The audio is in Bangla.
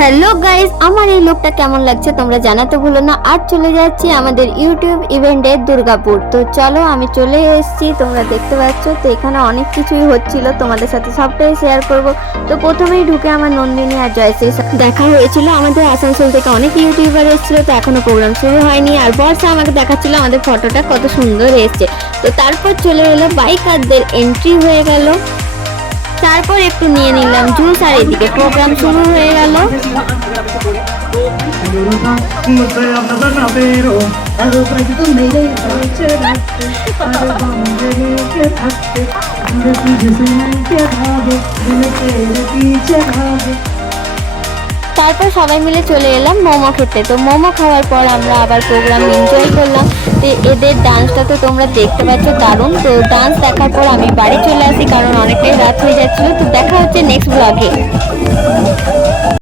হ্যালো গাইস, আমার এই লুকটা কেমন লাগছে তোমরা জানাতে ভুলো না। আজ চলে যাচ্ছি আমাদের ইউটিউব ইভেন্টে দুর্গাপুর। তো চলো, আমি চলে এসেছি, তোমরা দেখতে পাচ্ছ। তো এখানে অনেক কিছুই হচ্ছিল, তোমাদের সাথে সবটাই শেয়ার করব। তো প্রথমেই ঢুকে আমার নন্দিনী আর জয়শ্রীর সাথে দেখা হয়েছিল। আমাদের আসানসোল থেকে অনেক ইউটিউবার এসেছিল, তো এখনো প্রোগ্রাম শুরু হয়নি। আর বর্ষা আমাকে দেখাচ্ছিল আমাদের ফটোটা কত সুন্দর এসেছে। তো তারপর চলে এলো বাইকারদের এন্ট্রি হয়ে গেল। তারপর একটু নিয়ে নিলাম জুস, আর এদিকে প্রোগ্রাম শুরু হয়ে গেল। তারপর সবাই মিলে চলে এলাম মোমো খেতে। তো মোমো খাওয়ার পর আমরা আবার প্রোগ্রাম এনজয় করলাম। তো এদের ডান্সটা তো তোমরা দেখতে পাচ্ছ, দারুণ। তো ডান্স দেখার পর আমি বাড়ি চলে আসি, কারণ অনেকটাই রাত হয়ে যাচ্ছিল। তো দেখা হচ্ছে নেক্সট ব্লগে।